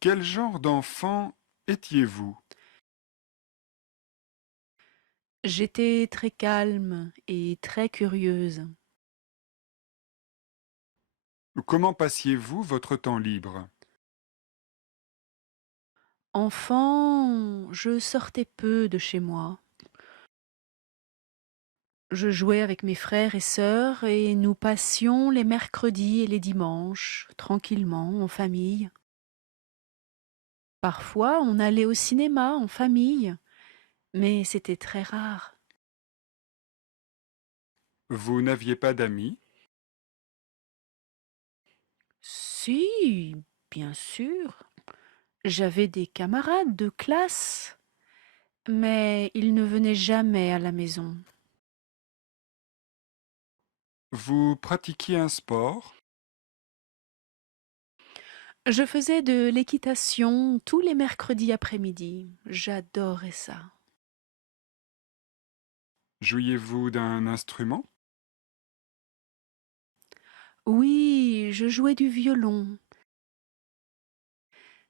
Quel genre d'enfant étiez-vous? J'étais très calme et très curieuse. Comment passiez-vous votre temps libre? Enfant, je sortais peu de chez moi. Je jouais avec mes frères et sœurs et nous passions les mercredis et les dimanches, tranquillement, en famille. Parfois, on allait au cinéma en famille, mais c'était très rare. Vous n'aviez pas d'amis? Si, bien sûr, j'avais des camarades de classe, mais ils ne venaient jamais à la maison. Vous pratiquiez un sport? Je faisais de l'équitation tous les mercredis après-midi. J'adorais ça. Jouiez-vous d'un instrument? Oui, je jouais du violon.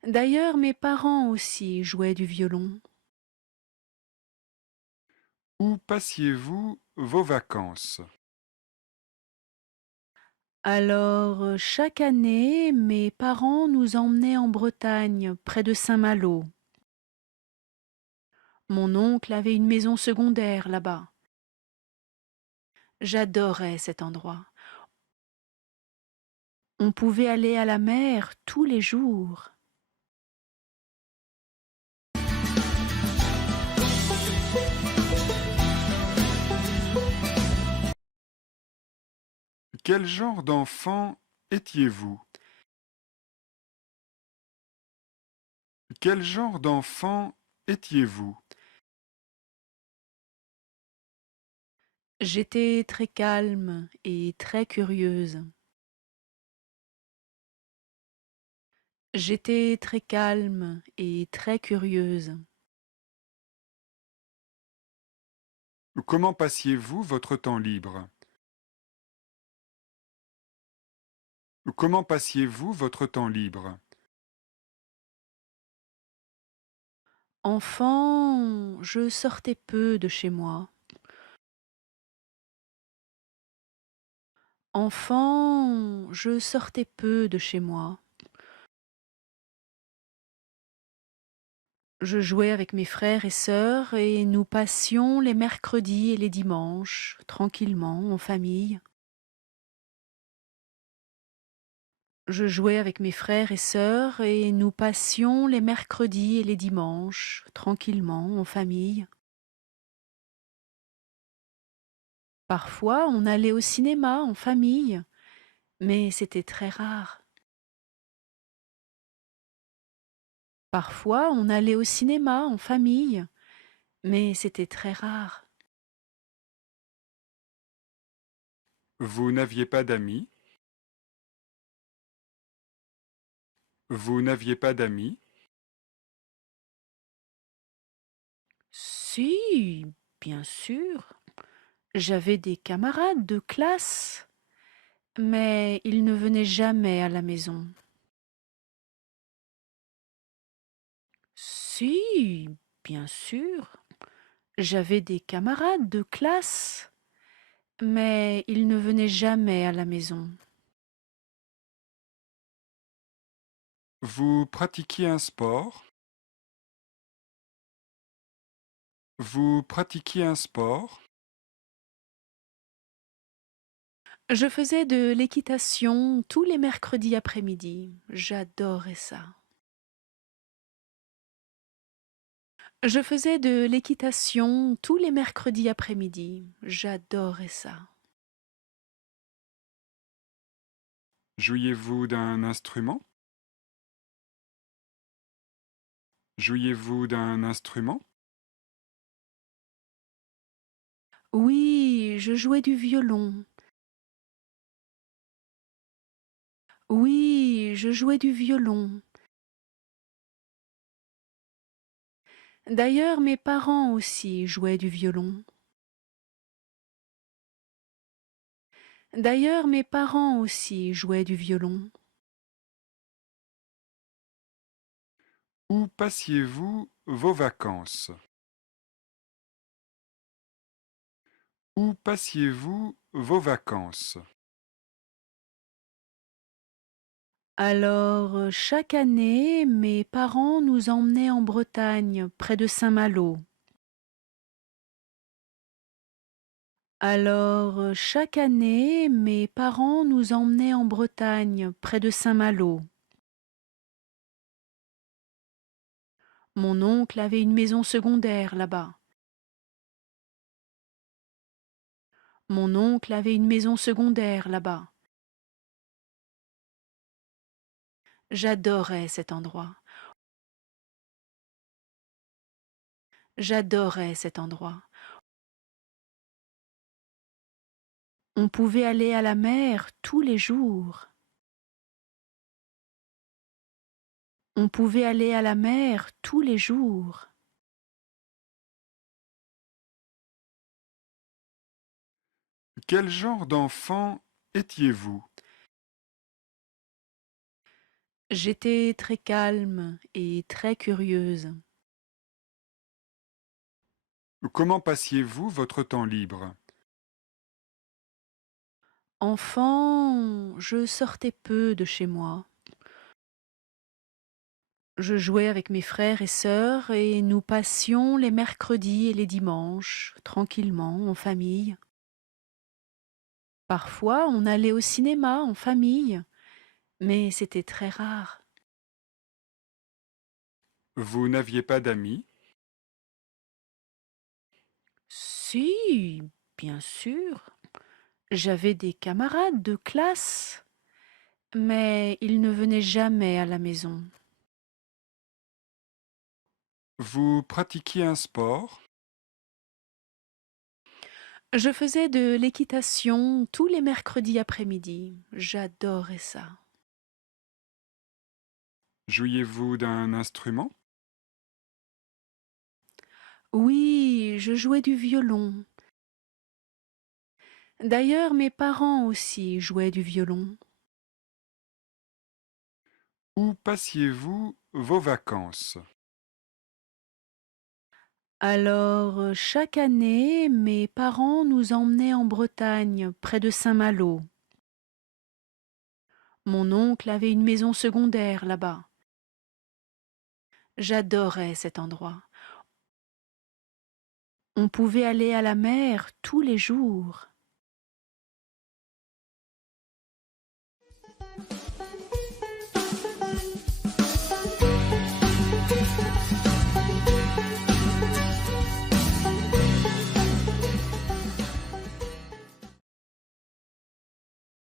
D'ailleurs, mes parents aussi jouaient du violon. Où passiez-vous vos vacances? Alors, chaque année, mes parents nous emmenaient en Bretagne, près de Saint-Malo. Mon oncle avait une maison secondaire là-bas. J'adorais cet endroit. On pouvait aller à la mer tous les jours. Quel genre d'enfant étiez-vous? Quel genre d'enfant étiez-vous? J'étais très calme et très curieuse. J'étais très calme et très curieuse. Comment passiez-vous votre temps libre? Comment passiez-vous votre temps libre? Enfant, je sortais peu de chez moi. Enfant, je sortais peu de chez moi. Je jouais avec mes frères et sœurs et nous passions les mercredis et les dimanches, tranquillement, en famille. Je jouais avec mes frères et sœurs et nous passions les mercredis et les dimanches, tranquillement, en famille. Parfois, on allait au cinéma en famille, mais c'était très rare. Parfois, on allait au cinéma en famille, mais c'était très rare. Vous n'aviez pas d'amis? Vous n'aviez pas d'amis? Si, bien sûr, j'avais des camarades de classe, mais ils ne venaient jamais à la maison. Si, bien sûr, j'avais des camarades de classe, mais ils ne venaient jamais à la maison. Vous pratiquiez un sport? Vous pratiquiez un sport? Je faisais de l'équitation tous les mercredis après-midi. J'adorais ça. Je faisais de l'équitation tous les mercredis après-midi. J'adorais ça. Jouiez-vous d'un instrument? Jouiez-vous d'un instrument? Oui, je jouais du violon. Oui, je jouais du violon. D'ailleurs, mes parents aussi jouaient du violon. D'ailleurs, mes parents aussi jouaient du violon. Où passiez-vous vos vacances? Où passiez-vous vos vacances? Alors, chaque année, mes parents nous emmenaient en Bretagne, près de Saint-Malo. Alors, chaque année, mes parents nous emmenaient en Bretagne, près de Saint-Malo. Mon oncle avait une maison secondaire là-bas. Mon oncle avait une maison secondaire là-bas. J'adorais cet endroit. J'adorais cet endroit. On pouvait aller à la mer tous les jours. On pouvait aller à la mer tous les jours. Quel genre d'enfant étiez-vous? J'étais très calme et très curieuse. Comment passiez-vous votre temps libre? Enfant, je sortais peu de chez moi. Je jouais avec mes frères et sœurs et nous passions les mercredis et les dimanches, tranquillement, en famille. Parfois, on allait au cinéma en famille, mais c'était très rare. Vous n'aviez pas d'amis? Si, bien sûr, j'avais des camarades de classe, mais ils ne venaient jamais à la maison. Vous pratiquiez un sport? Je faisais de l'équitation tous les mercredis après-midi. J'adorais ça. Jouiez-vous d'un instrument? Oui, je jouais du violon. D'ailleurs, mes parents aussi jouaient du violon. Où passiez-vous vos vacances? Alors, chaque année, mes parents nous emmenaient en Bretagne, près de Saint-Malo. Mon oncle avait une maison secondaire là-bas. J'adorais cet endroit. On pouvait aller à la mer tous les jours.